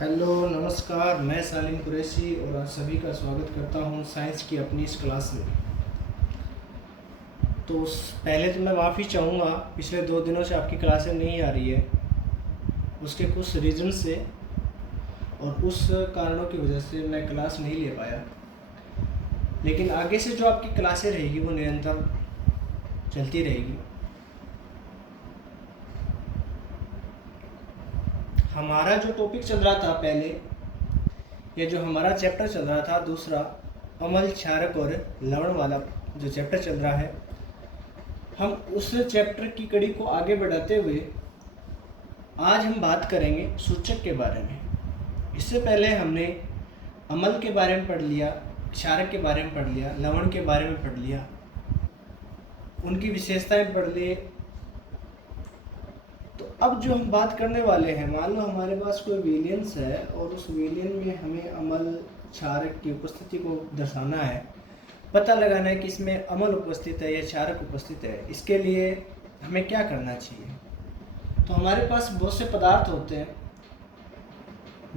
Hello नमस्कार, मैं सालिम कुरैशी और आप सभी का स्वागत करता हूं साइंस की अपनी इस क्लास में। पहले तो मैं माफ़ी चाहूँगा, पिछले 2 दिनों से आपकी क्लासें नहीं आ रही है। उसके कुछ रीज़न से और उस कारणों की वजह से मैं क्लास नहीं ले पाया, लेकिन आगे से जो आपकी क्लासें रहेगी वो निरंतर चलती रहेगी। हमारा जो टॉपिक चल रहा था पहले, ये जो हमारा चैप्टर चल रहा था दूसरा, अम्ल, क्षारक और लवण वाला जो चैप्टर चल रहा है, हम उस चैप्टर की कड़ी को आगे बढ़ाते हुए आज हम बात करेंगे सूचक के बारे में। इससे पहले हमने अम्ल के बारे में पढ़ लिया, क्षारक के बारे में पढ़ लिया, लवण के बारे में पढ़ लिया, उनकी विशेषताएं पढ़ लिए। तो अब जो हम बात करने वाले हैं, मान लो हमारे पास कोई विलयंस है और उस विलयन में हमें अम्ल क्षारक की उपस्थिति को दर्शाना है, पता लगाना है कि इसमें अम्ल उपस्थित है या क्षारक उपस्थित है। इसके लिए हमें क्या करना चाहिए? तो हमारे पास बहुत से पदार्थ होते हैं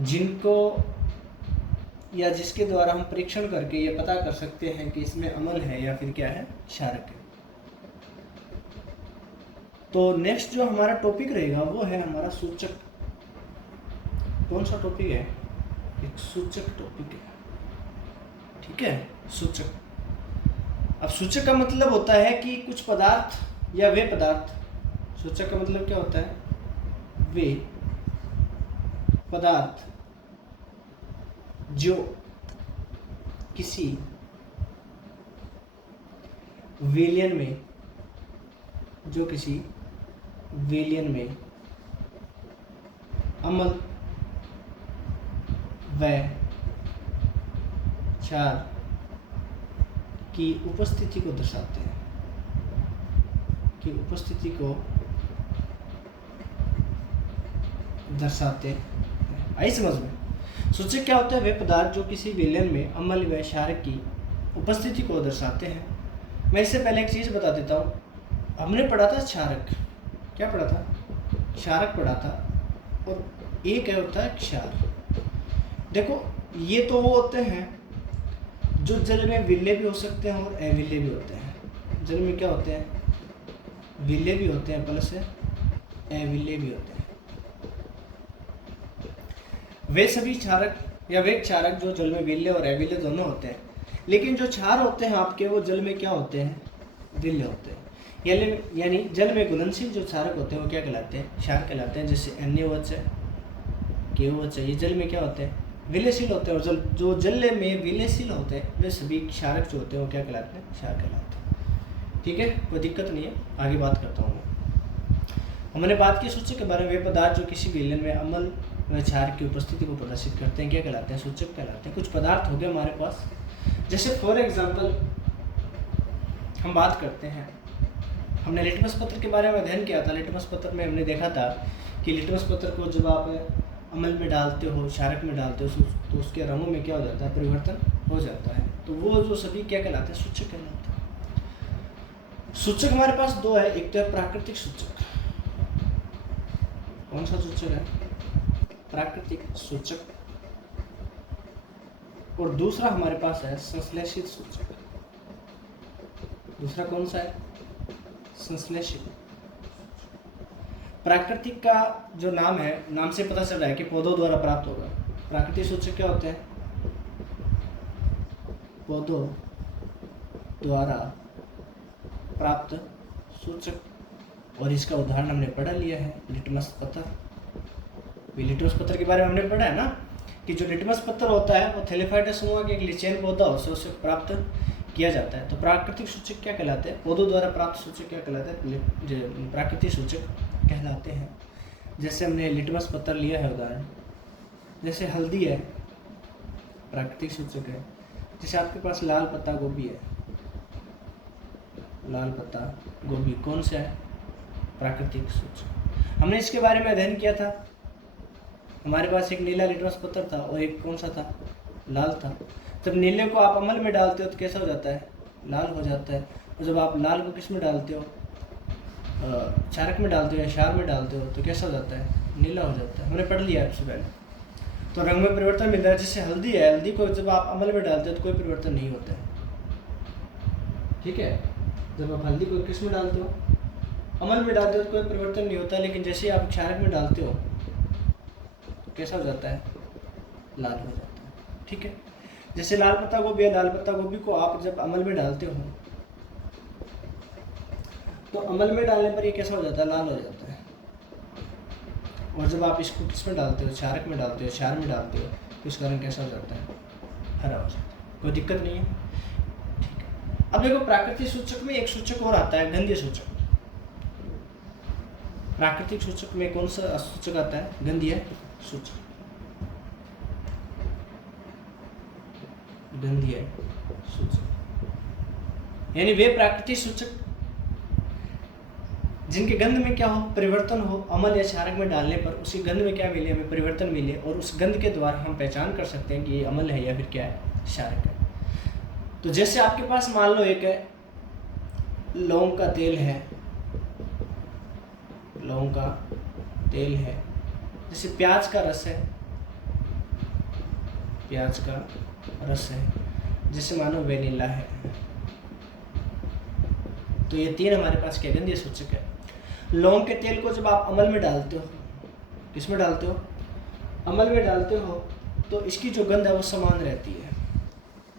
जिनको या जिसके द्वारा हम परीक्षण करके ये पता कर सकते हैं कि इसमें अम्ल है या फिर क्या है, क्षारक है। तो नेक्स्ट जो हमारा टॉपिक रहेगा वो है हमारा सूचक। कौन सा टॉपिक है? एक सूचक टॉपिक है, ठीक है, सूचक। अब सूचक का मतलब होता है कि कुछ पदार्थ या वे पदार्थ, सूचक का मतलब क्या होता है? वे पदार्थ जो किसी विलयन में अम्ल व क्षार की उपस्थिति को दर्शाते हैं, आई समझ में? सूचक क्या होता है? वे पदार्थ जो किसी विलयन में अम्ल व क्षारक की उपस्थिति को दर्शाते हैं। मैं इससे पहले एक चीज़ बता देता हूँ। हमने पढ़ा था क्षारक, क्या पढ़ा था? क्षारक पढ़ा था, और एक है होता है क्षार। देखो, ये तो वो होते हैं जो जल में विलेय भी हो सकते हैं और अविलेय भी होते हैं। जल में क्या होते हैं? विलेय भी होते हैं प्लस अविलेय भी होते हैं। वे सभी क्षारक या वे क्षारक जो जल में विलेय और अविलेय दोनों होते हैं, लेकिन जो क्षार होते हैं आपके, वो जल में क्या होते हैं? विलेय होते हैं। यानी जल में घुलनशील जो क्षारक होते हैं वो क्या कहलाते हैं? क्षार कहलाते हैं। जैसे NaOH है, KOH है, ये जल में क्या होते हैं? विलयशील होते हैं। और जो जल में विलयशील होते हैं वे सभी क्षारक जो होते हैं वो क्या कहलाते हैं? क्षार कहलाते हैं। ठीक है, कोई दिक्कत नहीं है, आगे बात करता हूँ मैं। हमने बात की सूचक के बारे में। वे पदार्थ जो किसी विलयन में अम्ल व क्षार की उपस्थिति को प्रदर्शित करते हैं क्या कहलाते हैं? सूचक कहलाते हैं। कुछ पदार्थ हो गए हमारे पास, जैसे फॉर एग्जाम्पल हम बात करते हैं, हमने लिटमस पत्र के बारे में अध्ययन किया था। लिटमस पत्र में हमने देखा था कि लिटमस पत्र को जब आप अम्ल में डालते हो, क्षारक में डालते हो, तो उसके रंगों में क्या हो जाता है? परिवर्तन हो जाता है। तो वो जो सभी क्या कहलाते हैं? सूचक कहलाते हैं। सूचक हमारे पास दो है, एक तो है प्राकृतिक सूचक। कौन सा सूचक है? प्राकृतिक सूचक। और दूसरा हमारे पास है संश्लेषित सूचक। दूसरा कौन सा है? संश्लेषित। प्राकृतिक का जो नाम है, नाम से पता चल रहा है कि पौधों द्वारा प्राप्त होगा। प्राकृतिक सूचक क्या होते हैं? पौधों द्वारा प्राप्त सूचक। और इसका उदाहरण हमने पढ़ा लिया है, लिटमस पत्थर। लिटमस पत्थर के बारे में हमने पढ़ा है ना, कि जो लिटमस पत्थर होता है वो थैलेफाइटा समूह के एक लिचेन पौधा उसे प्राप्त किया जाता है। तो प्राकृतिक सूचक क्या कहलाते हैं? पौधों द्वारा प्राप्त सूचक क्या कहलाते हैं? प्राकृतिक सूचक कहलाते हैं। जैसे हमने लिटमस पत्थर लिया है उदाहरण, जैसे हल्दी है, प्राकृतिक सूचक है। जैसे आपके पास लाल पत्ता गोभी है, लाल पत्ता गोभी कौन सा है? प्राकृतिक सूचक। हमने इसके बारे में अध्ययन किया था। हमारे पास एक नीला लिटमस पत्थर था और एक कौन सा था? लाल था। जब नीले को आप अम्ल में डालते हो तो कैसा हो जाता है? लाल हो जाता है। और जब आप लाल को किस में डालते हो? क्षारक में डालते हो या क्षार में डालते हो तो कैसा हो जाता है? नीला हो जाता है। हमने पढ़ लिया इससे पहले। तो रंग में परिवर्तन मिल रहा है। जैसे हल्दी है, हल्दी को जब आप अमल में डालते हो तो कोई परिवर्तन नहीं होता है, ठीक है। जब आप हल्दी को किस में डालते हो, अमल में डालते हो तो कोई परिवर्तन नहीं होता, लेकिन जैसे आप क्षारक में डालते हो तो कैसा हो जाता है, लाल हो जाता है, ठीक है। जैसे लाल पत्ता गोभी है, लाल पत्ता गोभी को आप जब अमल में डालते हो तो अमल में डालने पर ये कैसा हो जाता है, लाल हो जाता है। और जब आप इसको किस में डालते हो, क्षारक में डालते हो, क्षार में डालते हो तो इसका रंग कैसा हो जाता है, हरा हो जाता है, कोई दिक्कत नहीं है, ठीक है। अब देखो प्राकृतिक सूचक में एक सूचक और आता है, गंधीय सूचक। प्राकृतिक सूचक में कौन सा सूचक आता है, गंधीय सूचक। गंधीय सूचक यानी वे प्राकृतिक सूचक जिनके गंध में क्या हो, परिवर्तन हो, अमल या क्षारक में डालने पर उसकी गंध में क्या मिले, हमें परिवर्तन मिले, और उस गंध के द्वारा हम पहचान कर सकते हैं कि ये अमल है या फिर क्या है, क्षारक है। तो जैसे आपके पास मान लो एक है लौंग का तेल है, लौंग का तेल है, जैसे प्याज का रस है, प्याज का रस है, जैसे मानो वेनिला है। तो ये तीन हमारे पास क्या गंधीय सूचक है। लौंग के तेल को जब आप अमल में डालते हो, किसमें डालते हो, अमल में डालते हो, तो इसकी जो गंध है वो समान रहती है।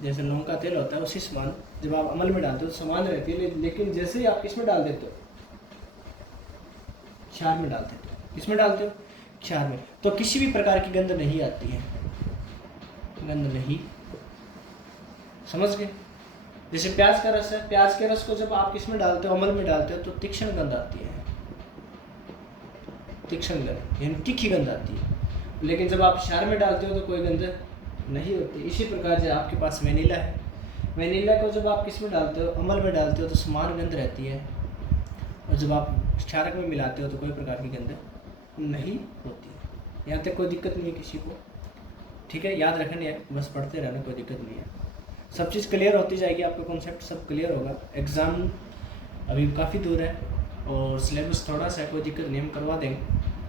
जैसे लौंग का तेल होता है उसी समान जब आप अमल में डालते हो तो समान रहती है, लेकिन जैसे ही आप किसमें डाल देते हो, क्षार में डालते हो, किसमें डालते हो, क्षार में, तो किसी भी प्रकार की गंध नहीं आती है, गंध नहीं, समझ गए। जैसे प्याज का रस है, प्याज के रस को जब आप किसमें डालते हो, अमल में डालते हो तो तीक्ष्ण गंध आती है, तीक्ष्ण गंध यानी तीखी गंध आती है, लेकिन जब आप क्षार में डालते हो तो कोई गंध नहीं होती। इसी प्रकार से आपके पास वेनिला है, वेनिला को जब आप किसमें डालते हो, अमल में डालते हो तो समान गंध रहती है, और जब आप क्षारक में मिलाते हो तो कोई प्रकार की गंध नहीं होती है। यहाँ तक कोई दिक्कत नहीं है किसी को, ठीक है, याद रखना है, बस पढ़ते रहना, कोई दिक्कत नहीं है, सब चीज़ क्लियर होती जाएगी, आपका कॉन्सेप्ट सब क्लियर होगा। एग्ज़ाम अभी काफ़ी दूर है और सिलेबस थोड़ा सा है, कोई दिक्कत नहीं, हम करवा देंगे,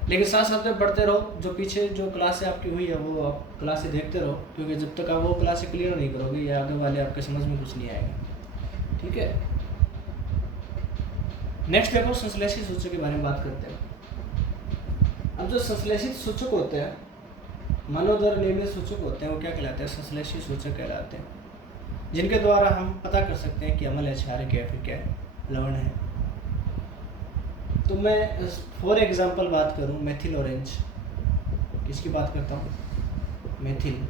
लेकिन साथ साथ में पढ़ते रहो। जो पीछे जो क्लासें आपकी हुई है वो आप क्लासें देखते रहो, क्योंकि जब तक आप वो क्लासें क्लियर नहीं करोगे या आगे वाले आपके समझ में कुछ नहीं आएगा, ठीक है। नेक्स्ट देखो संश्लेषित सूचक के बारे में बात करते हैं। अब जो संश्लेषित सूचक होते हैं, मनोदर नियमित सूचक होते हैं, वो क्या कहलाते हैं, संश्लेषित सूचक कहलाते हैं, जिनके द्वारा हम पता कर सकते हैं कि अम्ल है, क्षारक है, फिर क्या है, लवण है। तो मैं फॉर एग्जांपल बात करूं, मेथिल ऑरेंज, किसकी बात करता हूं, मेथिल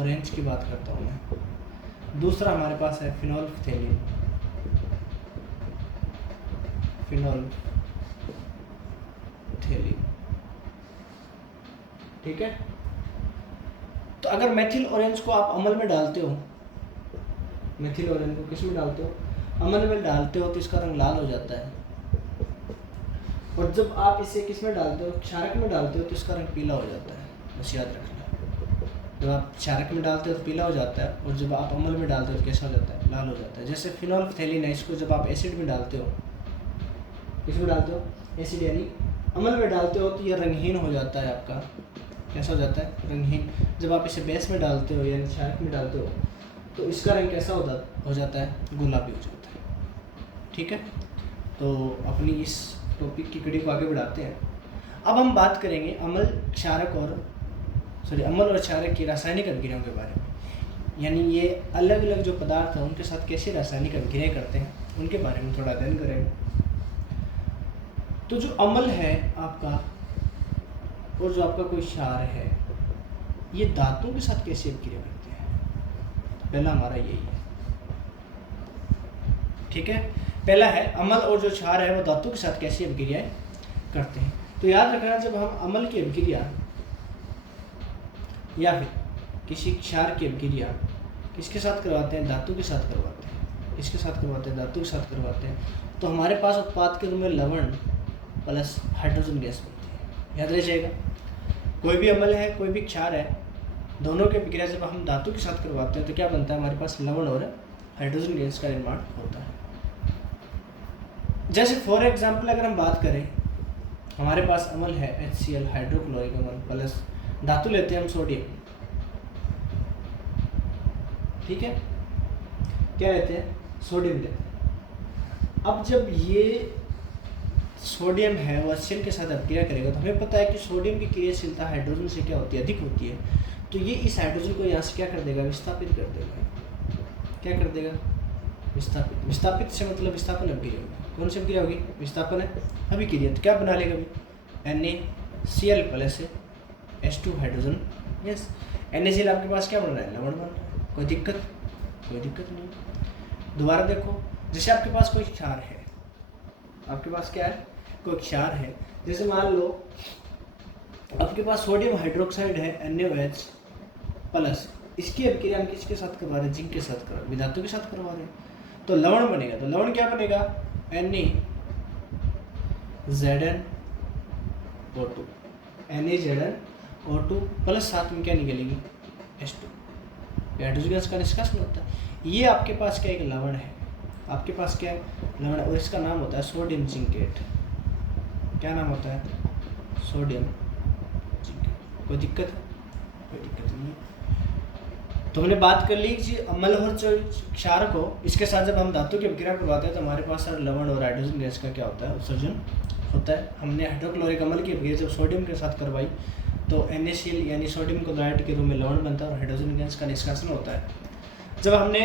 ऑरेंज की बात करता हूं मैं। दूसरा हमारे पास है फिनोल्फथेलिन, फिनोल्फथेलिन, ठीक है। तो अगर मेथिल ऑरेंज को आप अमल में डालते हो, मेथिल ऑरेंज को किस में डालते हो, अमल में डालते हो, तो इसका रंग लाल हो जाता है। और जब आप इसे किस में डालते हो, क्षारक में डालते हो, तो इसका रंग पीला हो जाता है, बस याद रखना। जब आप क्षारक में डालते हो तो पीला हो जाता है, और जब आप अमल में डालते हो तो कैसा हो जाता है, लाल हो जाता है। जैसे फिनोल्फथेलिन है, इसको जब आप एसिड में डालते हो, किस में डालते हो, एसिड यानी अमल में डालते हो, तो यह रंगहीन हो जाता है आपका, कैसा हो जाता है, रंगहीन। जब आप इसे बेस में डालते हो यानी क्षारक में डालते हो तो इसका रंग कैसा हो जाता है, गुलाबी हो जाता है, ठीक है। तो अपनी इस टॉपिक की कड़ी को आगे बढ़ाते हैं। अब हम बात करेंगे अमल और क्षारक की रासायनिक अभिक्रियाओं के बारे में, यानी ये अलग अलग जो पदार्थ हैं उनके साथ कैसे रासायनिक अभिक्रियाएं करते हैं उनके बारे में थोड़ा अध्ययन करेंगे। तो जो अमल है आपका और जो आपका कोई क्षार है, ये धातुओं के साथ कैसे अभिक्रिया करते हैं, पहला हमारा यही है, ठीक है। पहला है अमल और जो क्षार है वो धातु के साथ कैसी अभिक्रियाएं करते हैं। तो याद रखना, जब हम अमल की अभिक्रिया या फिर किसी क्षार की अभिक्रिया किसके साथ करवाते हैं, धातु के साथ करवाते हैं, किसके साथ करवाते हैं, धातु के साथ करवाते हैं, तो हमारे पास उत्पाद के रूप में लवण प्लस हाइड्रोजन गैस बनती है। याद रह जाएगा, कोई भी अमल है, कोई भी क्षार है, दोनों की अभिक्रिया जब हम धातु के साथ करवाते हैं तो क्या बनता है, हमारे पास लवण और हाइड्रोजन गैस का निर्माण होता है। जैसे फॉर एग्जांपल अगर हम बात करें, हमारे पास अमल है HCl हाइड्रोक्लोरिक अमल प्लस धातु लेते हैं हम सोडियम, ठीक है, क्या लेते हैं, सोडियम लेते हैं। अब जब ये सोडियम है वो HCl के साथ अभिक्रिया करेगा तो हमें पता है कि सोडियम की क्रियाशीलता हाइड्रोजन से क्या होती है, अधिक होती है। तो ये इस हाइड्रोजन को यहाँ से क्या कर देगा, विस्थापित कर देगा। क्या कर देगा, विस्थापित। विस्थापित से मतलब विस्थापन अभिक्रिया होगी। कौन सी अभिक्रिया होगी, विस्थापन है अभिक्रिया। तो क्या बना लेगा अभी, NaCl plus H2 hydrogen, yes. NaCl आपके पास क्या बन रहा है, लवण बन रहा है, कोई दिक्कत, कोई दिक्कत नहीं। दोबारा देखो, जैसे आपके पास कोई क्षार है, आपके पास क्या है, कोई क्षार है, जैसे मान लो आपके पास सोडियम हाइड्रोक्साइड है NaOH प्लस, इसकी अभिक्रिया हम किसके साथ करवा रहे हैं, जिंक के साथ करवा रहे हैं, विधातु के साथ करवा रहे हैं, तो लवण बनेगा। तो लवण क्या बनेगा, NaZnO2, NaZnO2 प्लस साथ में क्या निकलेगी, H2, हाइड्रोजन गैस का निष्कासन होता है। ये आपके पास क्या एक लवण है, आपके पास क्या है, लवण, और इसका नाम होता है सोडियम जिंकेट। क्या नाम होता है, सोडियम जिंकेट। कोई दिक्कत है, कोई दिक्कत नहीं है। तो हमने बात कर ली कि अम्ल और जो क्षार को, इसके साथ जब हम धातु की अभिक्रिया करवाते हैं तो हमारे पास लवण और हाइड्रोजन गैस का क्या होता है, उत्सर्जन होता है। हमने हाइड्रोक्लोरिक अम्ल की अभिक्रिया जब सोडियम के साथ करवाई तो NaCl यानी सोडियम क्लोराइड के रूप में लवण बनता है और हाइड्रोजन गैस का निष्कासन होता है। जब हमने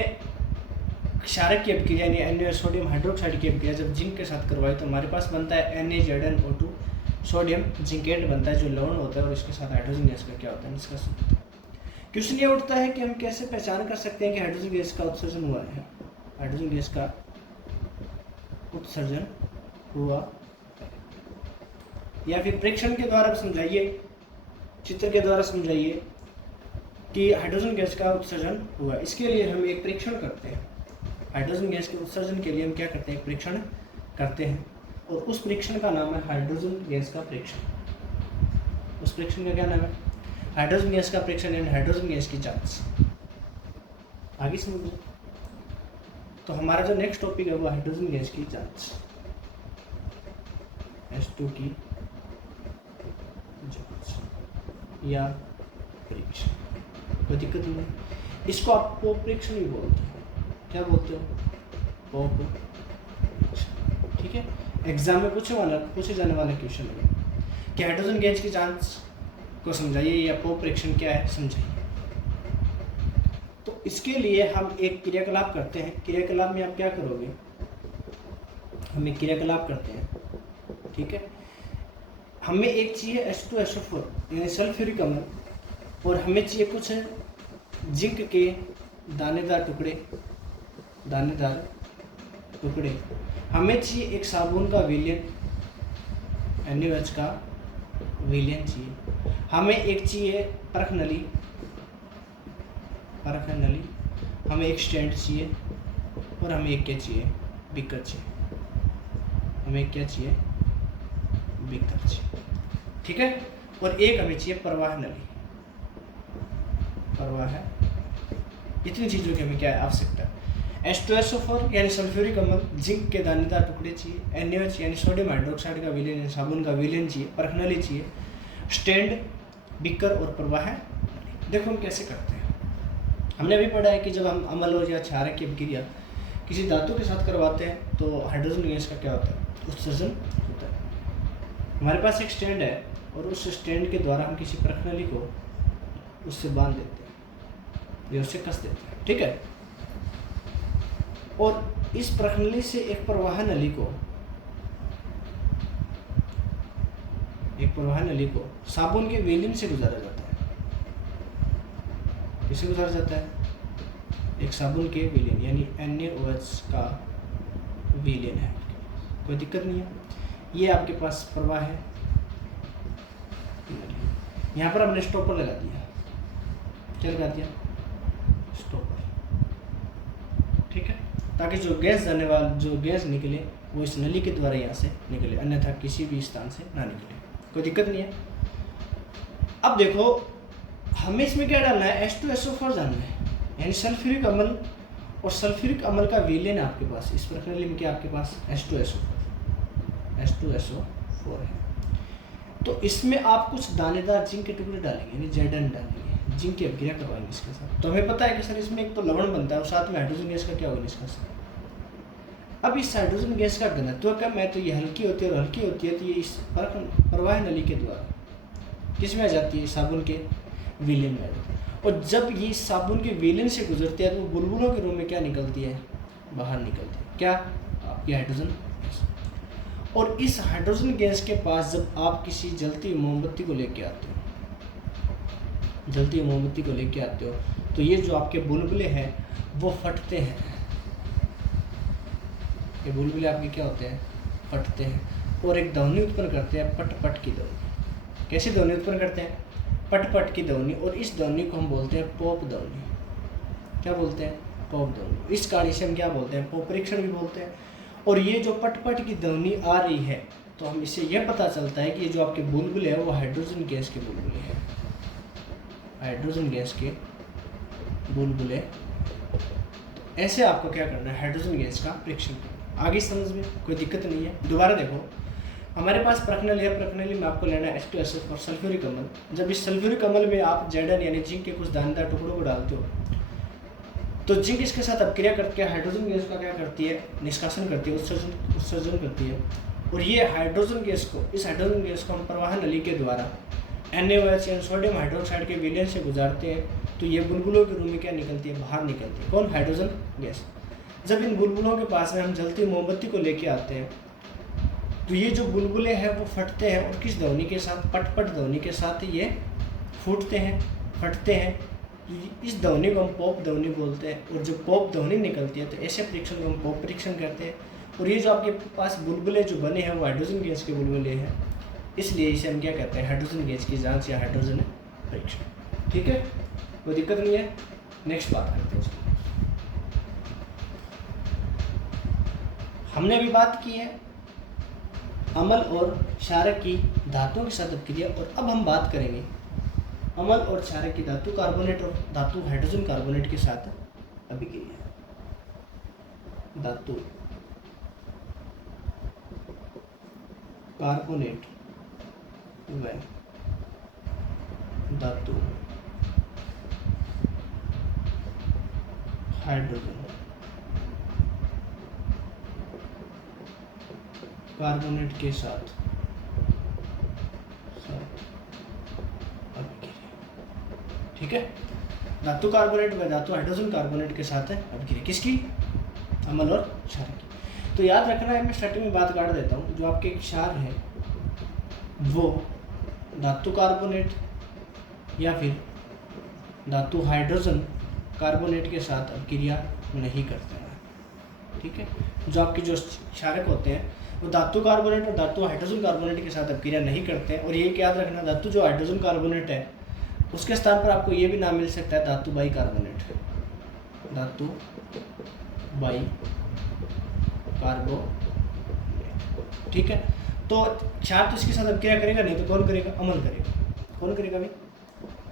क्षारक की अभिक्रिया यानी NaOH सोडियम हाइड्रोक्साइड की अभिक्रिया जब जिंक के साथ करवाई तो हमारे पास बनता है NaZnO2 सोडियम जिंकेट बनता है, जो लवण होता है, और इसके साथ हाइड्रोजन गैस का क्या होता है, निष्कासन होता है। क्वेश्चन ये उठता है कि हम कैसे पहचान कर सकते हैं कि हाइड्रोजन गैस का उत्सर्जन हुआ है, हाइड्रोजन गैस का उत्सर्जन हुआ, या फिर परीक्षण के द्वारा समझाइए, चित्र के द्वारा समझाइए कि हाइड्रोजन गैस का उत्सर्जन हुआ। इसके लिए हम एक परीक्षण करते हैं। हाइड्रोजन गैस के उत्सर्जन के लिए हम क्या करते हैं, एक परीक्षण करते हैं, और उस परीक्षण का नाम है हाइड्रोजन गैस का परीक्षण। उस परीक्षण का क्या नाम है, हाइड्रोजन गैस का परीक्षण यानी हाइड्रोजन गैस की जांच। आगे समझिए। तो हमारा जो नेक्स्ट टॉपिक है वो हाइड्रोजन गैस की जांच, H2 की जांच या परीक्षण, कोई दिक्कत नहीं है। इसको आप पोप परीक्षण भी बोलते हैं। क्या बोलते हो, पोप परीक्षण, ठीक है। एग्जाम में पूछे जाने वाला क्वेश्चन है कि हाइड्रोजन गैस की जांच को समझाइए या पोप परीक्षण क्या है समझाइए। तो इसके लिए हम एक क्रियाकलाप करते हैं। क्रियाकलाप में आप क्या करोगे, हम एक क्रियाकलाप करते हैं, ठीक है। हमें एक चाहिए H2SO4 यानी सल्फ्यूरिक अम्ल, और हमें चाहिए कुछ जिंक के दानेदार टुकड़े, दानेदार टुकड़े। हमें चाहिए एक साबुन का विलयन, NaOH का विलयन चाहिए। हमें एक चाहिए परख नली, परख नली। हमें एक स्टैंड चाहिए, और हमें एक क्या चाहिए, बीकर चाहिए। हमें क्या चाहिए, बीकर चाहिए, ठीक है। और एक हमें चाहिए प्रवाह नली, प्रवाह। इतनी चीज़ों की हमें क्या है, आवश्यकता है। H2SO4 यानी सल्फ्यूरिक अम्ल, जिंक के दानेदार टुकड़े चाहिए, NaOH यानी सोडियम हाइड्रोक्साइड का विलयन, साबुन का विलयन चाहिए, परख नली चाहिए, स्टैंड, बीकर और प्रवाह। देखो हम कैसे करते हैं। हमने अभी पढ़ा है कि जब हम अम्ल और या क्षारक की अभिक्रिया किसी धातु के साथ करवाते हैं तो हाइड्रोजन गैस का क्या होता है, उत्सर्जन होता है। हमारे पास एक स्टैंड है, और उस स्टैंड के द्वारा हम किसी परख नली को उससे बांध देते हैं या उससे कस देते हैं, ठीक है। और इस परख नली से एक प्रवाह नली को, एक प्रवाह नली को साबुन के विलयन से गुजारा जाता है। किसे गुजारा जाता है, एक साबुन के विलयन यानी NaOH का विलयन है, कोई दिक्कत नहीं है। ये आपके पास प्रवाह है, यहाँ पर हमने स्टॉपर लगा दिया। क्या लगा दिया, स्टॉपर, ठीक है, ताकि जो गैस जाने वाला, जो गैस निकले वो इस नली के द्वारा यहाँ से निकले, अन्यथा किसी भी स्थान से ना निकले, कोई दिक्कत नहीं है। अब देखो हमें इसमें क्या डालना है, H2SO4 डालना है, यानी सल्फ्यूरिक अम्ल, और सल्फ्यूरिक अम्ल का विलयन है आपके पास इस प्रकार में क्या आपके पास H2SO4 है। तो इसमें आप कुछ दानेदार जिंक के टुकड़े डालेंगे, यानी Zn डालेंगे, जिंक की अभिक्रिया करवाएंगे इसके साथ। तो हमें पता है कि सर इसमें एक तो लवण बनता है और साथ में हाइड्रोजन गैस का क्या होगा निष्कासन। अब इस हाइड्रोजन गैस का घनत्व कम है तो ये हल्की होती है, और हल्की होती है तो ये इस प्रवाह नली के द्वारा किस में आ जाती है, साबुन के विलेन में आ जाती है। और जब ये साबुन के विलेन से गुजरती है तो वो बुलबुलों के रूप में क्या निकलती है, बाहर निकलती है, क्या, आपकी हाइड्रोजन गैस। और इस हाइड्रोजन गैस के पास जब आप किसी जलती मोमबत्ती को लेके आते हो, जलती मोमबत्ती को लेके आते हो, तो ये जो आपके बुलबुले हैं वो फटते हैं। ये बुलबुले आपके क्या होते हैं, फटते हैं और एक ध्वनि उत्पन्न करते हैं, पट पट की ध्वनि। कैसी ध्वनि उत्पन्न करते हैं, पट पट की ध्वनि। और इस ध्वनि को हम बोलते हैं पॉप ध्वनि। क्या बोलते हैं, पॉप ध्वनि। इस कार्य से हम क्या बोलते हैं, पॉप परीक्षण भी बोलते हैं। और ये जो पट पट की ध्वनि आ रही है तो हम इससे यह पता चलता है कि ये जो आपके बुलबुले हैं वो हाइड्रोजन गैस के बुलबुले हैं, हाइड्रोजन गैस के बुलबुले। तो ऐसे आपको क्या करना है, हाइड्रोजन गैस का परीक्षण करना। आगे समझ में कोई दिक्कत नहीं है। दोबारा देखो, हमारे पास प्रकनल है, प्रकनली में आपको लेना है H2SO और सल्फ्यूरिक अम्ल। जब इस सल्फ्यूरिक अम्ल में आप Zn यानी जिंक के कुछ दानेदार टुकड़ों को डालते हो तो जिंक इसके साथ अपक्रिया करके हाइड्रोजन गैस का क्या करती है, निष्कासन करती है, उत्सर्जन करती है। और ये हाइड्रोजन गैस को, इस हाइड्रोजन गैस को हम प्रवाह नली के द्वारा NaOH यानी सोडियम हाइड्रोक्साइड के विलयन से गुजारते हैं तो ये बुलबुलों के रूप में क्या निकलती है, बाहर निकलती है। कौन, हाइड्रोजन गैस। जब इन बुलबुलों के पास में हम जलती मोमबत्ती को लेके आते हैं तो ये जो बुलबुले हैं वो फटते हैं और किस ध्वनि के साथ, पट पट ध्वनि के साथ ये फूटते हैं, फटते हैं। इस ध्वनि को हम पॉप ध्वनि बोलते हैं। और जब पॉप ध्वनि निकलती है तो ऐसे परीक्षण को हम पॉप परीक्षण करते हैं। और ये जो आपके पास बुलबुले जो बने हैं वो हाइड्रोजन गैस के बुलबुले हैं, इसलिए इसे हम क्या कहते हैं, हाइड्रोजन गैस की जांच या हाइड्रोजन परीक्षण। ठीक है, कोई दिक्कत नहीं है। नेक्स्ट बात करते हैं। हमने अभी बात की है अम्ल और क्षारक की धातुओं के साथ अपक्रिया, और अब हम बात करेंगे अम्ल और क्षारक की धातु कार्बोनेट और धातु हाइड्रोजन कार्बोनेट के साथ अभिक्रिया। धातु कार्बोनेट व धातु हाइड्रोजन कार्बोनेट के साथ अभिक्रिया। ठीक है, धातु कार्बोनेट व धातु हाइड्रोजन कार्बोनेट के साथ है अभिक्रिया, किसकी, अम्ल और क्षार की। तो याद रखना है, मैं स्टार्टिंग में बात काट देता हूँ। जो आपके क्षार है वो धातु कार्बोनेट या फिर धातु हाइड्रोजन कार्बोनेट के साथ अभिक्रिया नहीं करते हैं। ठीक है, जो आपके जो क्षारक होते हैं वो धातु कार्बोनेट और धातु हाइड्रोजन कार्बोनेट के साथ अभिक्रिया नहीं करते हैं। और ये याद रखना, धातु जो हाइड्रोजन कार्बोनेट है उसके स्थान पर आपको ये भी नाम मिल सकता है धातु बाई कार्बोनेट, धातु बाई कार्बोनेट। ठीक है, तो क्षार तो इसके साथ अभिक्रिया करेगा नहीं, तो कौन करेगा, अम्ल करेगा। कौन करेगा भाई,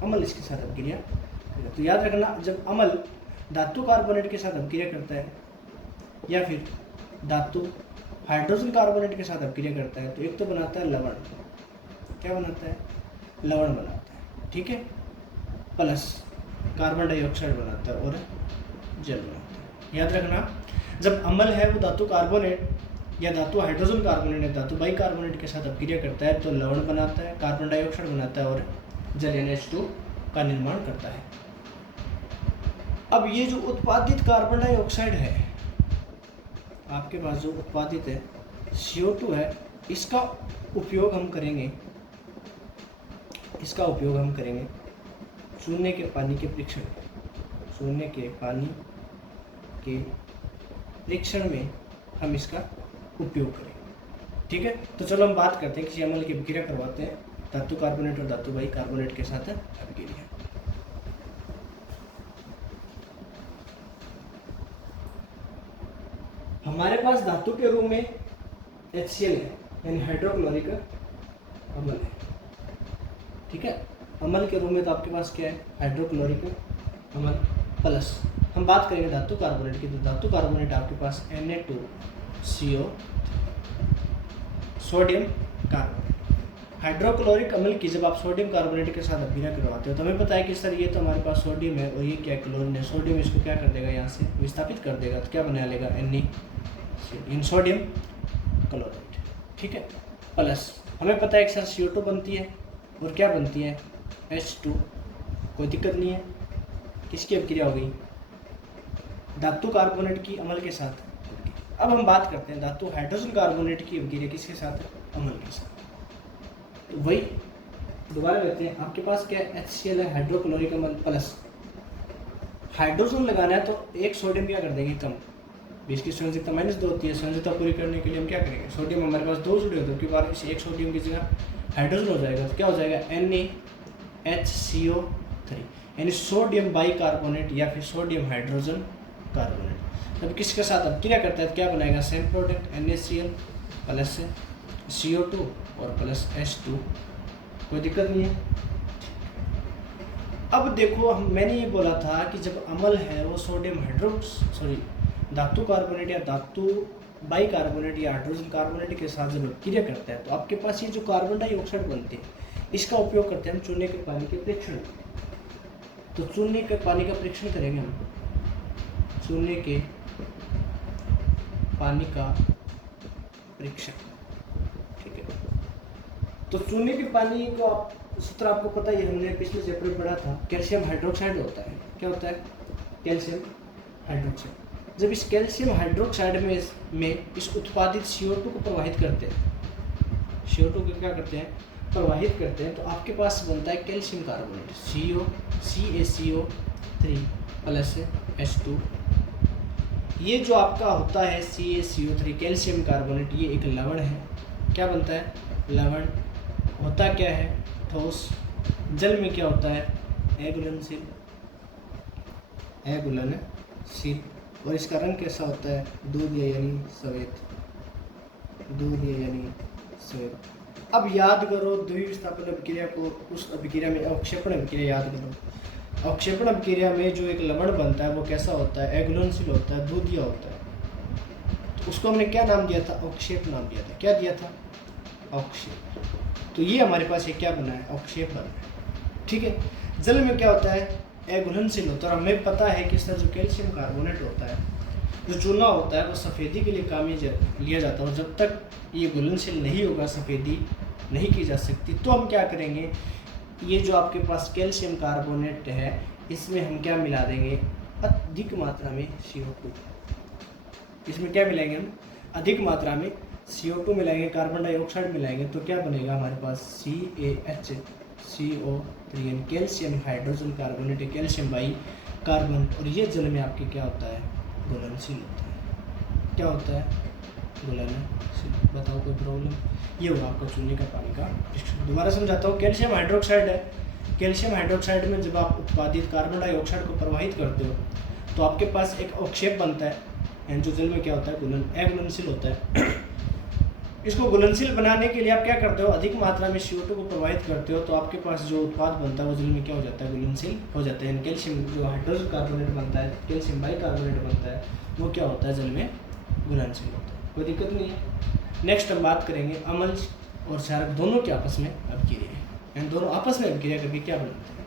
अम्ल इसके साथ अभिक्रिया करेगा। तो याद रखना, जब अम्ल धातु कार्बोनेट के साथ अभिक्रिया करता है या फिर धातु हाइड्रोजन कार्बोनेट के साथ अभिक्रिया करता है तो एक तो बनाता है लवण, क्या बनाता है, लवण बनाता है। ठीक है, प्लस कार्बन डाइऑक्साइड बनाता है और जल बनाता है। याद रखना, जब अम्ल है वो धातु कार्बोनेट या धातु हाइड्रोजन कार्बोनेट या धातु बाई कार्बोनेट के साथ अभिक्रिया करता है तो लवण बनाता है, कार्बन डाइऑक्साइड बनाता है और जल NH2 का निर्माण करता है। अब ये जो उत्पादित कार्बन डाइऑक्साइड है आपके पास, जो उत्पादित है CO2 है, इसका उपयोग हम करेंगे, इसका उपयोग हम करेंगे चूने के पानी के परीक्षण, चूने के पानी के परीक्षण में हम इसका उपयोग करेंगे। ठीक है, तो चलो हम बात करते हैं, किसी अम्ल की अभिक्रिया करवाते हैं धातु कार्बोनेट और धातु बाई कार्बोनेट के साथ अभिक्रिया। हमारे पास धातु के रूप में HCl है, यानी हाइड्रोक्लोरिक अम्ल है। ठीक है, अम्ल के रूप में तो आपके पास क्या है, हाइड्रोक्लोरिक अम्ल प्लस हम बात करेंगे धातु कार्बोनेट की। तो धातु कार्बोनेट आपके पास Na2CO सोडियम कार्बोनेट। हाइड्रोक्लोरिक अम्ल की जब आप सोडियम कार्बोनेट के साथ अभिक्रिया करवाते हो तो हमें पता है कि सर ये तो हमारे पास सोडियम है और ये क्या क्लोरीन है। सोडियम इसको क्या कर देगा, यहाँ से विस्थापित कर देगा, तो क्या बना लेगा इन सोडियम क्लोराइड। ठीक है, प्लस हमें पता है कि सर CO2 बनती है और क्या बनती है H2। कोई दिक्कत नहीं है, किसकी अभिक्रिया हो गई, धातु कार्बोनेट की अम्ल के साथ। अब हम बात करते हैं धातु हाइड्रोजन कार्बोनेट की अभिक्रिया किसके साथ है, अम्ल के साथ। तो वही दोबारा लेते हैं, आपके पास क्या HCl है, हाइड्रोक्लोरिक अम्ल प्लस हाइड्रोजन लगाना है तो एक सोडियम क्या कर देंगे कम, 20 की संयोजकता -2 होती है। संयोजकता पूरी करने के लिए हम क्या करेंगे, सोडियम हमारे पास 2 जुड़े होते हैं, उसके बाद इस एक सोडियम की जगह हाइड्रोजन हो जाएगा, तो क्या हो जाएगा NaHCO3, यानी सोडियम बाइकार्बोनेट या फिर सोडियम हाइड्रोजन कार्बोनेट। तब किसके साथ अभिक्रिया करता है तो क्या बनाएगा, same product NaCl plus CO2 और प्लस H2। कोई दिक्कत नहीं है। अब देखो मैंने ये बोला था कि जब अम्ल है वो सोडियम धातु कार्बोनेट या धातु बाइकार्बोनेट या हाइड्रोजन कार्बोनेट के साथ जब अभिक्रिया करता है तो आपके पास ये जो कार्बन डाइऑक्साइड बनते हैं इसका उपयोग करते हैं हम चूने के पानी के परीक्षण। तो चूने के पानी का परीक्षण करेंगे हम, चूने के पानी का परीक्षण। ठीक है, तो चूने के पानी को आप सूत्र आपको पता ही है, हमने पिछले चैप्टर में पढ़ा था, कैल्शियम हाइड्रोक्साइड होता है। क्या होता है, कैल्शियम हाइड्रोक्साइड। जब इस कैल्शियम हाइड्रोक्साइड में इस उत्पादित CO2 को प्रवाहित करते हैं, CO2 को क्या करते हैं, प्रवाहित करते हैं, तो आपके पास बनता है calcium carbonate CaCO3 plus H2। ये जो आपका होता है CaCO3 कैल्शियम कार्बोनेट, ये एक लवण है। क्या बनता है, लवण। होता क्या है, ठोस। जल में क्या होता है, अघुलनशील। और इसका रंग कैसा होता है, दूध यानी सफेद। अब याद करो द्विविस्थापन अभिक्रिया को, उस अभिक्रिया में अवक्षेपण अभिक्रिया याद करो। अवक्षेपण अभिक्रिया में जो एक लवण बनता है वो कैसा होता है, अघुलनशील होता है, दूधिया होता है। तो उसको हमने क्या नाम दिया था, अवक्षेप नाम दिया था। क्या दिया था, अवक्षेप। तो ये हमारे पास ये क्या बना है, अवक्षेप बना है। ठीक है, जल में क्या होता है, अघुलनशील होता है। और हमें पता है कि सर जो कैल्शियम कार्बोनेट होता है, जो चूना होता है, वो सफ़ेदी के लिए काम लिया जाता है। और जब तक ये घुलनशील नहीं होगा, सफ़ेदी नहीं की जा सकती, तो हम क्या करेंगे, ये जो आपके पास कैल्शियम कार्बोनेट है इसमें हम क्या मिला देंगे, अधिक मात्रा में CO2। इसमें क्या मिलाएंगे हम, अधिक मात्रा में CO2 मिलाएंगे, कार्बन डाइऑक्साइड मिलाएंगे, तो क्या बनेगा हमारे पास CaHCO3, calcium hydrogen carbonate, calcium by carbon. और ये जल में आपके क्या होता है, घुलनशील होता है। क्या होता है, घुलनशील। बताओ कोई प्रॉब्लम, ये होगा आपका चूने का पानी का। दोबारा समझाता हूँ, कैल्शियम हाइड्रोक्साइड है। कैल्शियम हाइड्रोक्साइड में जब आप उत्पादित कार्बन डाइऑक्साइड को प्रवाहित करते हो तो आपके पास एक अवक्षेप बनता है, एंड जो जल में क्या होता है, अघुलनशील होता है। इसको घुलनशील बनाने के लिए आप क्या करते हो, अधिक मात्रा में CO2 को प्रवाहित करते हो, तो आपके पास जो उत्पाद बनता है वो जल में क्या हो जाता है, घुलनशील हो जाता है। कैल्शियम जो हाइड्रोजन कार्बोनेट बनता है, कैल्शियम बाइकार्बोनेट बनता है, वो क्या होता है, जल में घुलनशील होता है। कोई दिक्कत नहीं है। नेक्स्ट हम बात करेंगे अम्ल और क्षारक दोनों के आपस में अभिक्रिया, एंड दोनों आपस में अभिक्रिया करके क्या बनाते हैं,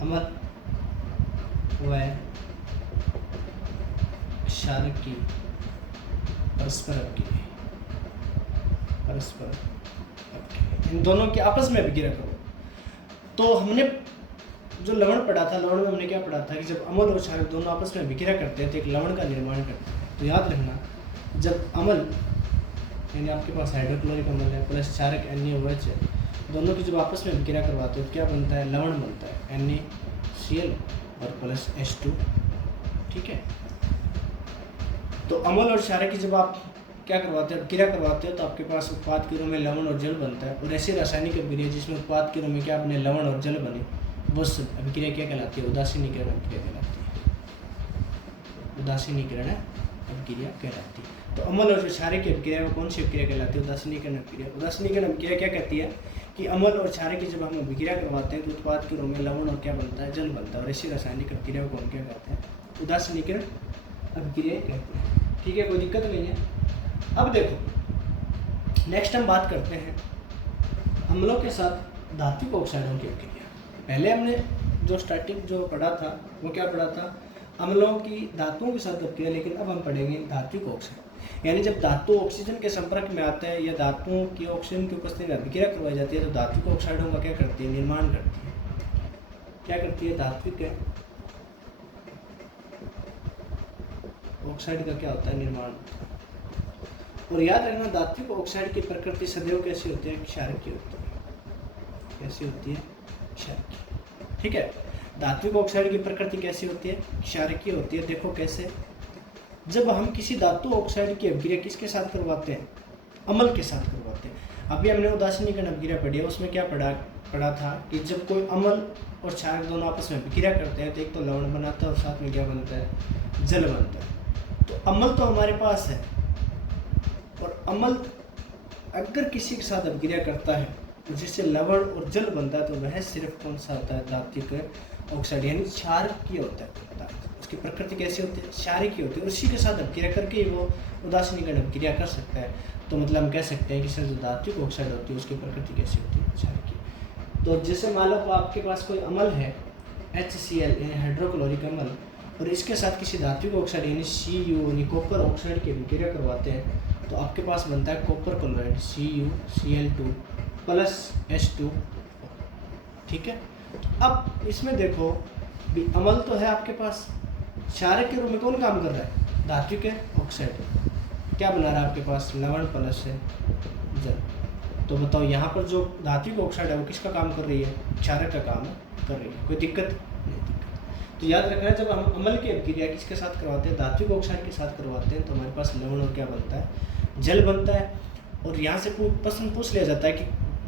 अम्ल व क्षारक की परस्पर अभिक्रिया, इन दोनों के आपस में अभिक्रिया करो। तो हमने जो लवण पढ़ा था, लवण में हमने क्या पढ़ा था कि जब अम्ल और क्षारक दोनों आपस में अभिक्रिया करते हैं तो एक लवण का निर्माण करते हैं। तो याद रखना, जब अम्ल यानी आपके पास हाइड्रोक्लोरिक अम्ल है प्लस क्षारक NaOH है, दोनों की जब आपस में अभिक्रिया करवाते हो तो क्या बनता है, लवण बनता है NaCl और प्लस H2। ठीक है, तो अम्ल और क्षारक की जब आप क्या करवाते हो, अभिक्रिया करवाते हो, तो आपके पास उत्पाद के रूप में लवण और जल बनता है। और ऐसी रासायनिक अभिक्रिया जिसमें उत्पाद के रूप में क्या बने, लवण और जल बने, वो अभिक्रिया क्या कहलाती है, उदासीनीकरण अभिक्रिया कहलाती है। उदासीनीकरण अभिक्रिया कहलाती है। तो अम्ल और क्षारक की अभिक्रिया में कौन सी अभिक्रिया कहलाती है, उदासीनीकरण अभिक्रिया। उदासीनीकरण अभिक्रिया क्या कहती है कि अम्ल और क्षारक की जब हम अभिक्रिया करवाते हैं तो उत्पाद के रूप में लवण और क्या बनता है, जल बनता है। और ऐसी रासायनिक अभिक्रिया को हम क्या कहते हैं, उदासीनीकरण अभिक्रिया कहते हैं। ठीक है, कोई दिक्कत नहीं है। अब देखो नेक्स्ट हम बात करते हैं अम्लों के साथ धात्विक ऑक्साइडों की अभिक्रिया। पहले हमने जो स्टार्टिंग जो पढ़ा था वो क्या पढ़ा था, अम्लों की धातुओं के साथ अभिक्रिया, लेकिन अब हम पढ़ेंगे धात्विक ऑक्साइड। यानी जब धातु ऑक्सीजन के संपर्क में आते हैं या धातुओं की ऑक्सीजन की उपस्थिति में अभिक्रिया करवाई जाती है तो धात्विक ऑक्साइडों का क्या करती है, निर्माण करती है। क्या करती है, धात्विक है ऑक्साइड का क्या होता है, निर्माण। और याद रखना धात्विक ऑक्साइड की प्रकृति सदैव कैसी होती है, क्षारकीय होती है। कैसी होती है, क्षारकीय। ठीक है, धात्विक ऑक्साइड की प्रकृति कैसी होती है, क्षारकीय होती है। देखो कैसे, जब हम किसी धातु ऑक्साइड की अभिक्रिया किसके साथ करवाते हैं, अम्ल के साथ करवाते हैं। अभी हमने उदासीनीकरण अभिक्रिया पढ़ी है, उसमें क्या पढ़ा था कि जब कोई अम्ल और क्षारक दोनों आपस में अभिक्रिया करते हैं तो एक तो लवण बनाता है और साथ में क्या बनता है, जल बनता है। तो अम्ल तो हमारे पास है, और अम्ल अगर किसी के साथ अभिक्रिया करता है तो जिससे लवण और जल बनता है तो वह सिर्फ कौन सा होता है, धात्विक ऑक्साइड, यानी क्षारकीय होता है। उसकी प्रकृति कैसी होती है, क्षारकीय होती है। उसी के साथ अभिक्रिया करके ही वो उदासीनीकरण अभिक्रिया कर सकता है। तो मतलब हम कह सकते हैं कि सर जो धात्विक ऑक्साइड होती है उसकी प्रकृति कैसी होती है, क्षारकीय। तो जैसे मान लो आपके पास कोई अम्ल है HCl यानी हाइड्रोक्लोरिक अम्ल, और इसके साथ किसी धात्विक ऑक्साइड यानी Cu यानी कॉपर ऑक्साइड की अभिक्रिया करवाते हैं तो आपके पास बनता है copper chloride CuCl2 plus H2। ठीक है, अब इसमें देखो भी अम्ल तो है आपके पास, क्षारक के रूप में कौन काम कर रहा है, धात्विक ऑक्साइड। क्या बना रहा है आपके पास, लवण प्लस है जल। तो बताओ यहाँ पर जो धात्विक ऑक्साइड है वो किसका काम कर रही है, क्षारक का काम कर रही है। कोई दिक्कत नहीं, दिक्कत। तो याद रखना है जब हम अम्ल की अभिक्रिया किसके साथ करवाते हैं, धात्विक ऑक्साइड के साथ करवाते हैं तो हमारे पास लवण और क्या बनता है, जल बनता है। और यहाँ से प्रश्न पूछ लिया जाता है कि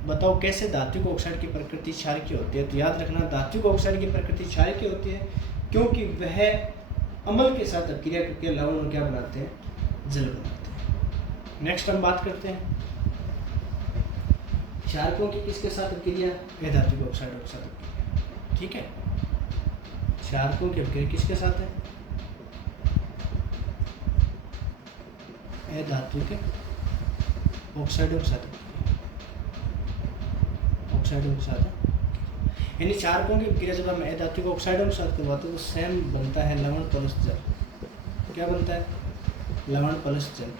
बताओ कैसे धात्विक ऑक्साइड की प्रकृति क्षारकीय होती है। तो याद रखना धात्विक ऑक्साइड की प्रकृति क्षारकीय होती है क्योंकि वह अम्ल के साथ अभिक्रिया करके लवण और क्या बनाते हैं, जल बनाते हैं। नेक्स्ट हम बात करते हैं क्षारकों की किसके साथ अभिक्रिया, अधात्विक ऑक्साइडों के साथ अभिक्रिया। ठीक है, क्षारकों की अभिक्रिया किसके साथ है, अधात्विक ऑक्साइडों के साथ, ऑक्साइडों के साथ। यानी क्षारकों की अभिक्रिया जब हम अधात्विक ऑक्साइडों के साथ करवाते हैं तो सेम बनता है लवण प्लस जल। क्या बनता है, लवण प्लस जल।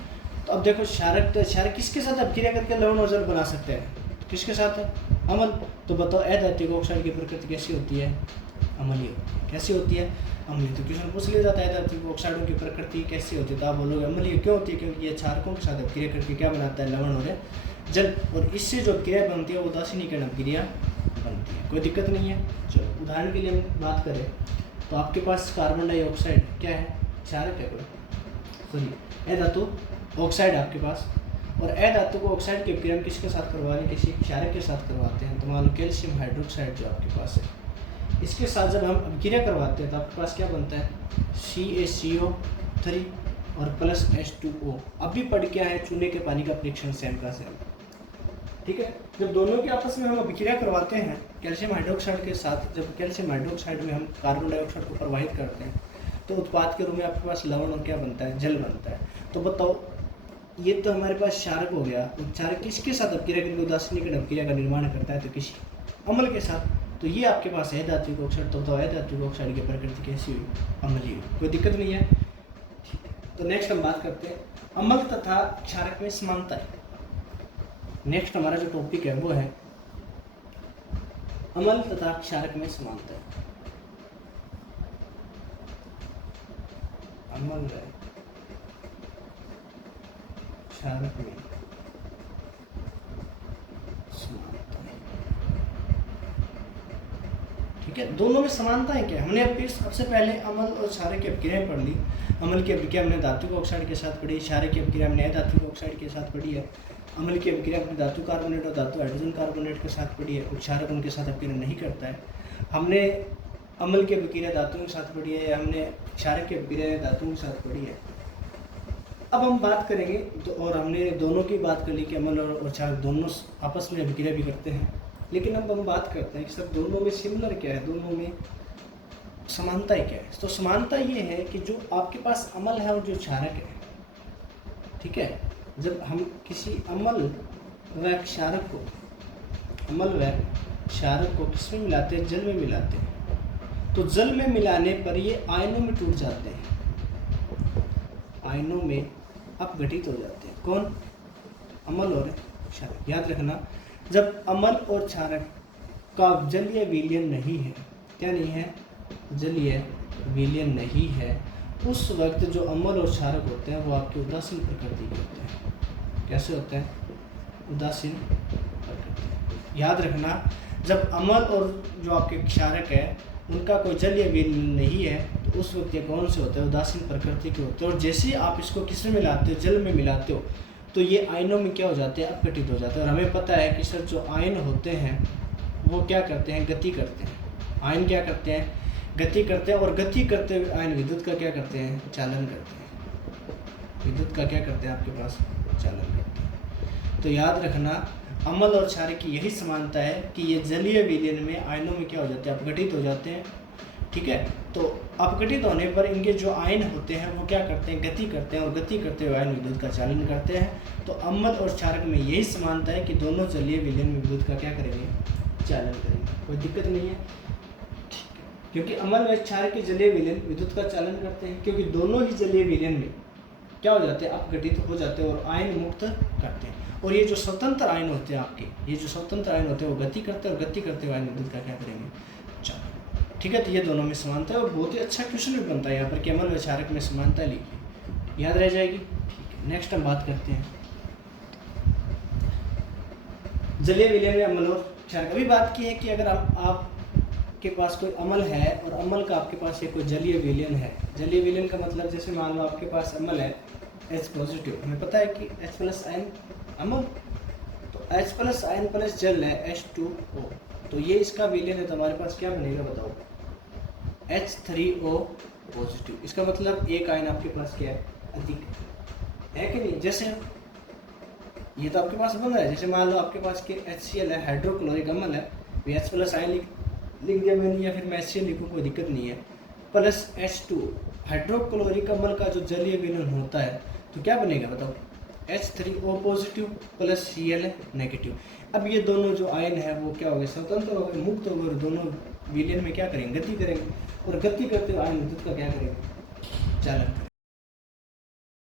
तो अब देखो क्षारक किसके साथ अभिक्रिया करके लवण और जल बना सकते हैं, किसके साथ है, अम्ल। तो बताओ अधात्विक ऑक्साइड की प्रकृति कैसी होती है, अम्लीय। कैसी होती है, अम्लीय। तो क्वेश्चन पूछ लिया जाता है अधात्विक ऑक्साइडों की प्रकृति कैसी होती है, तो आप बोलोगे अम्लीय क्यों होती है, क्योंकि ये क्षारकों के साथ अभिक्रिया करके क्या बनाता है, लवण और जल। और इससे जो अभिक्रिया बनती है वो उदासीनीकरण अभिक्रिया बनती है। कोई दिक्कत नहीं है। चलो उदाहरण के लिए हम बात करें तो आपके पास कार्बन डाइऑक्साइड क्या है, क्षारक है कोई, सॉरी अधातु ऑक्साइड आपके पास। और अधातु को ऑक्साइड की अभिक्रिया किसके साथ करवा रहे हैं, किसी क्षारक के साथ करवाते हैं। तो मान लो कैल्शियम हाइड्रोक्साइड जो आपके पास है, इसके साथ जब हम अभिक्रिया करवाते हैं तो आपके पास क्या बनता है, CaCO3 और प्लस H2O। अब भी पढ़ क्या है, चूने के पानी का परीक्षण सेम का सेम। ठीक है, जब दोनों के आपस में हम अभिक्रिया करवाते हैं कैल्शियम हाइड्रोक्साइड के साथ, जब कैल्शियम हाइड्रोक्साइड में हम कार्बन डाइऑक्साइड को प्रवाहित करते हैं तो उत्पाद के रूप में आपके पास लवण और क्या बनता है, जल बनता है। तो बताओ ये तो हमारे पास क्षारक हो गया, और क्षारक किसके साथ अभिक्रिया करके उदासीनीकरण अभिक्रिया का निर्माण करता है, तो किसी अम्ल के साथ। तो ये आपके पास है धात्विक ऑक्साइड। तो बताओ धात्विक ऑक्साइड की प्रकृति कैसी हुई, अम्लीय हुई। कोई दिक्कत नहीं है। ठीक है, तो नेक्स्ट हम बात करते हैं अम्ल तथा क्षारक में समानता है। नेक्स्ट हमारा जो टॉपिक है वो है अम्ल तथा क्षारक में समानता। अम्ल है क्षारक में समानता। ठीक है, दोनों में समानता है क्या, हमने अभी सबसे पहले अम्ल और क्षारक की अभिक्रिया पढ़ ली। अम्ल की अभिक्रिया हमने धात्विक ऑक्साइड के साथ पढ़ी, क्षारक की अभिक्रिया हमने अधात्विक ऑक्साइड के साथ पढ़ी है। अम्ल की अभिक्रिया अपने धातु कार्बोनेट और धातु हाइड्रोजन कार्बोनेट के साथ पढ़ी है, और क्षारक उनके साथ अभिक्रिया नहीं करता है। हमने अम्ल की अभिक्रिया धातुओं के साथ पढ़ी है, हमने क्षारक की अभिक्रिया धातुओं के साथ पढ़ी है। अब हम बात करेंगे तो, और हमने दोनों की बात कर ली कि अम्ल और क्षारक दोनों आपस में अभिक्रिया भी करते हैं। लेकिन अब हम बात करते हैं कि सर दोनों में सिमिलर क्या है, दोनों में समानता क्या है। तो समानता ये है कि जो आपके पास अम्ल है और जो क्षारक है, ठीक है, जब हम किसी अम्ल व क्षारक को किस में मिलाते हैं, जल में मिलाते हैं, तो जल में मिलाने पर ये आयनों में टूट जाते हैं, आयनों में अपघटित हो जाते हैं। कौन? अम्ल और क्षारक। याद रखना, जब अम्ल और क्षारक का जलीय विलयन नहीं है, क्या नहीं है? जलीय विलयन नहीं है, उस वक्त जो अम्ल और क्षारक होते हैं वो आपके उदासीन प्रकृति के होते हैं। कैसे होते हैं? उदासीन प्रकृति। याद रखना, जब अम्ल और जो आपके क्षारक है उनका कोई जलीय विलयन नहीं है, तो उस वक्त ये कौन से होते हैं? उदासीन प्रकृति के होते हैं। और जैसे ही आप इसको किस में मिलाते हो? जल में मिलाते हो, तो ये आयनों में क्या हो जाते हैं? अपघटित हो जाते हैं। और हमें पता है कि सर जो आयन होते हैं वो क्या करते हैं? गति करते हैं। आयन क्या करते हैं? गति करते हैं। और गति करते हुए आयन विद्युत का क्या करते हैं? चालन करते हैं। विद्युत का क्या करते हैं? आपके पास चालन करते हैं। तो याद रखना, अम्ल और क्षारक की यही समानता है कि ये जलीय विलयन में आयनों में क्या हो जाते हैं? अपघटित हो जाते हैं। ठीक है, तो अपघटित होने पर इनके जो आयन होते हैं वो क्या करते हैं? गति करते हैं। और गति करते हुए आयन विद्युत का चालन करते हैं। तो अम्ल और क्षारक में यही समानता है कि दोनों जलीय विलयन में विद्युत का क्या करेंगे? चालन करेंगे। कोई दिक्कत नहीं है, क्योंकि अम्ल व क्षारक के जलीय विलयन विद्युत का चालन करते हैं, क्योंकि दोनों ही जलीय विलयन में क्या हो जाते हैं? अपघटित हो जाते हैं और आयन मुक्त करते हैं। और ये जो स्वतंत्र आयन होते हैं आपके, ये जो स्वतंत्र आयन होते हैं वो गति करते हैं, और गति करते हुए आयन विद्युत का क्या करेंगे? चालन। ठीक है, तो ये दोनों में समानता है। और बहुत ही अच्छा क्वेश्चन भी बनता है यहाँ पर कि अम्ल व क्षारक में समानता लिखिए, याद रह जाएगी। ठीक है, नेक्स्ट हम बात करते हैं जलीय विलयन में अम्ल और क्षारक। अभी बात की है कि अगर आपके पास कोई अम्ल है और अम्ल का आपके पास ये कोई जलीय विलयन है। जलीय विलयन का मतलब जैसे मान लो आपके पास अम्ल है H पॉजिटिव, हमें पता है कि H प्लस आयन अम्ल, तो H प्लस आयन प्लस जल है H2O, तो ये इसका विलयन है। तो हमारे पास क्या बनेगा बताओ? H3O positive. इसका मतलब एक आयन आपके पास क्या है? अधिक है कि नहीं? जैसे ये तो आपके पास बन रहा है, जैसे मान लो आपके पास के HCl है, हाइड्रोक्लोरिक अम्ल है, H प्लस आयन लिख दिया मैंने, या फिर मैं HCl लिखूँ कोई दिक्कत नहीं है, प्लस H2 हाइड्रोक्लोरिक अम्ल का जो जलीय विलयन होता है तो क्या बनेगा बताओ? H3O positive plus Cl negative. अब ये दोनों जो आयन है वो क्या हो गए? स्वतंत्र हो गए, मुक्त हो गए, और दोनों विलयन में क्या करेंगे? गति करेंगे। और गति करते हुए आयन विद्युत का क्या करेंगे? चालन करेंगे।